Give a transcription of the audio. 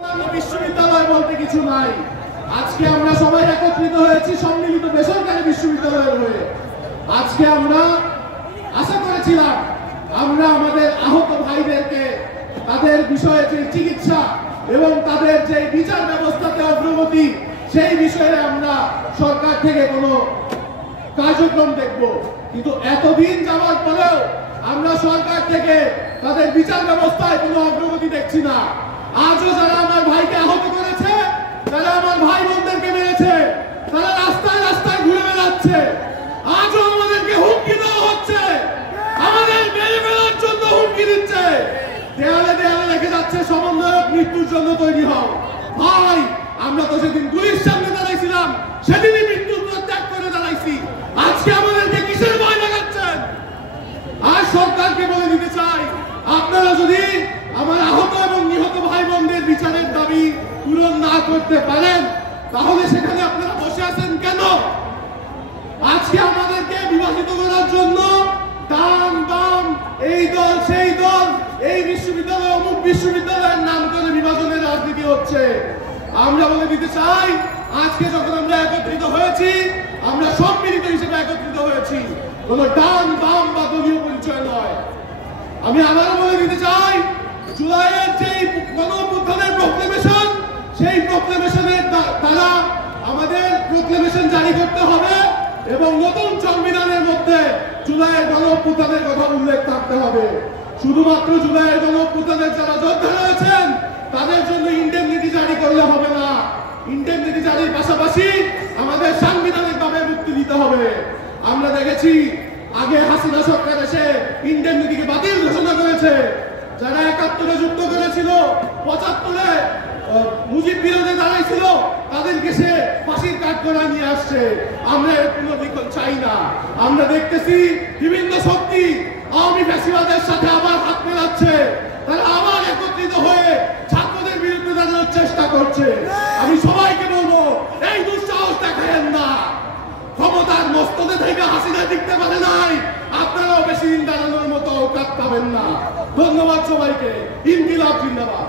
বিশ্ববিদ্যালয় বলতে কিছু নাই। আজকে আমরা সবাই একত্রিত হয়েছি সম্মিলিত বেসরকারি বিশ্ববিদ্যালয়ের হয়ে। আজকে আমরা আশা করেছিলাম আমরা আমাদের আহত ভাইদেরকে তাদের বিষয়ে যে চিকিৎসা এবং তাদের যে বিচার ব্যবস্থাতে অগ্রগতি সেই বিষয়ে আমরা সরকার থেকে কোনো কার্যক্রম দেখব, কিন্তু এতদিন যাওয়ার পরেও আমরা সরকার থেকে তাদের বিচার ব্যবস্থায় কোনো অগ্রগতি দেখছি না। আজও যারা আমার ভাইকে আহত করেছে, যারা আমার ভাই বোনদেরকে মেরেছে, তারা রাস্তায় রাস্তায় ঘুরে বেড়াচ্ছে। আজও আমাদেরকে হুমকি দেওয়া হচ্ছে, আমাদের মেরে ফেলার জন্য হুমকি দিচ্ছে। দেয়ালে দেয়ালে রেখে যাচ্ছে সমন্বয়ক মৃত্যুর জন্য তৈরি হও। ভাই, আমরা তো সেদিন গুলির সামনে দাঁড়াইছিলাম, সেদিনই মৃত্যুর ত্যাগ করে দাঁড়াইছি। আজকে আমাদেরকে কিসের ভয় দেখাচ্ছেন? আর সরকারকে বলে দিতে চাই, আপনারা যদি আমার আহত এবং নিহত ভাই বোনদের বিচারের দাবি পূরণ না করতে পারেন, তাহলে সেখানে আপনারা বসে আছেন কেন? আজকে আমাদেরকে বিভাজিত করার জন্য ডান বাম, এই দল সেই দল, এই বিশ্ববিদ্যালয় অমুক বিশ্ববিদ্যালয়ের নাম করে বিভাজনের রাজনীতি হচ্ছে। আমরা বলে দিতে চাই, আজকে যখন আমরা একত্রিত হয়েছি, আমরা সম্মিলিত হিসেবে একত্রিত হয়েছি, কোনো ডান বাম বা দলীয় পরিচয় নয়। আমি আবারও বলে দিতে চাই, জুলাইয়ের যে গণঅভ্যুত্থানের প্রক্লেমেশন, সেই প্রক্লেমেশনের দ্বারা আমাদের প্রক্লেমেশন জারি করতে হবে এবং নতুন সংবিধানের মধ্যে জুলাইয়ের গণঅভ্যুত্থানের কথা উল্লেখ থাকতে হবে। শুধুমাত্র জুলাইয়ের গণঅভ্যুত্থানের যারা যোদ্ধা রয়েছেন তাদের জন্য ইন্ডেমনিটি জারি করলে হবে না। ইন্ডেমনিটি জারির পাশাপাশি আমাদের সাংবিধানিকভাবে মুক্তি দিতে হবে। আমরা দেখেছি আগে হাসিনা সরকার এসে ইন্ডেমনিটিকে বাতিল ঘোষণা করেছে। যারা ৭১-এ যুদ্ধ করেছিল, ৭৫-এ মুজিব বিরোধী দাঁড়াইছিল, তাদেরকে সে ফাঁসির কাঠগড়ায় নিয়ে আসছে। আমরা এর পুনর্লিখন চাই না। আমরা দেখতেছি বিভিন্ন শক্তি আওয়ামী ফ্যাসিবাদের সাথে আবার হাত মেলাচ্ছে, তারা আবার একত্রিত হয়ে ছাত্রদের বিরুদ্ধে দাঁড়ানোর চেষ্টা করছে। আমি সবাইকে বলবো, এই দুঃসাহস দেখায়েন না। ক্ষমতার মস্তদে থেকে হাসিনা টিকতে পারে নাই, আপনারাও বেশি দিন দাঁড়ানোর মতো অবকাশ পাবেন না। ধন্যবাদ সবাইকে। ইনকিলাব জিন্দাবাদ।